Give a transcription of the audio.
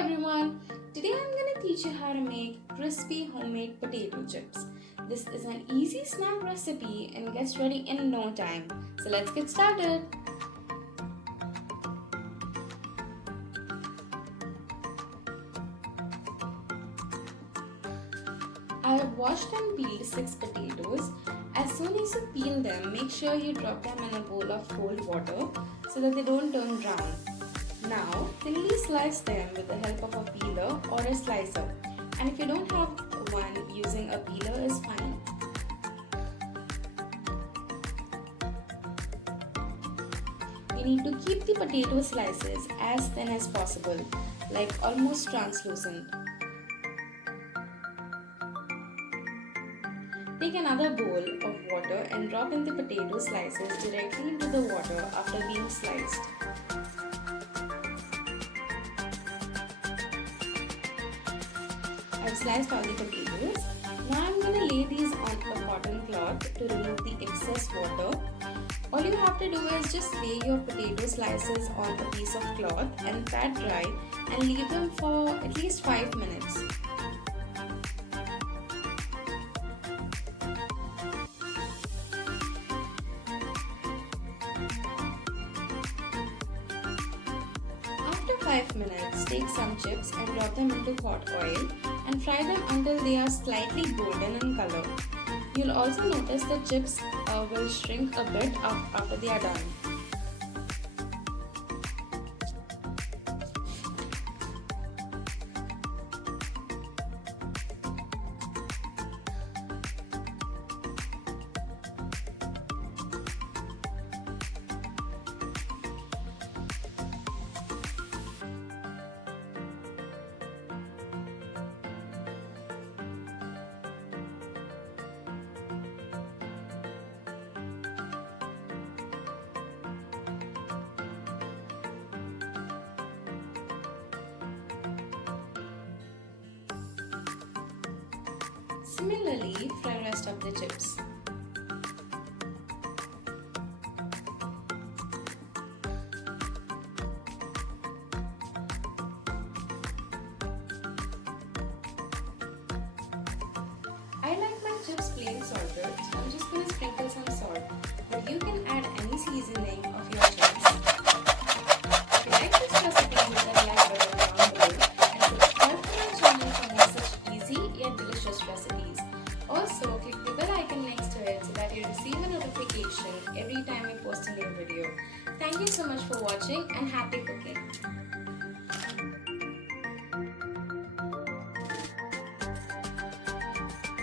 everyone, today I'm going to teach you how to make crispy homemade potato chips. This is an easy snack recipe and gets ready in no time. So let's get started. I have washed and peeled 6 potatoes. As soon as you peel them, make sure you drop them in a bowl of cold water so that they don't turn brown. Now, thinly slice them with the help of a peeler or a slicer. And if you don't have one, using a peeler is fine. You need to keep the potato slices as thin as possible, like almost translucent. Take another bowl of water and drop in the potato slices directly into the water after being sliced. I've sliced all the potatoes. Now I'm going to lay these on a cotton cloth to remove the excess water. All you have to do is just lay your potato slices on a piece of cloth and pat dry and leave them for at least 5 minutes. After 5 minutes, take some chips and drop them into hot oil and fry them until they are slightly golden in color. You'll also notice the chips will shrink a bit after they are done. Similarly, fry rest of the chips. I like my chips plain salted,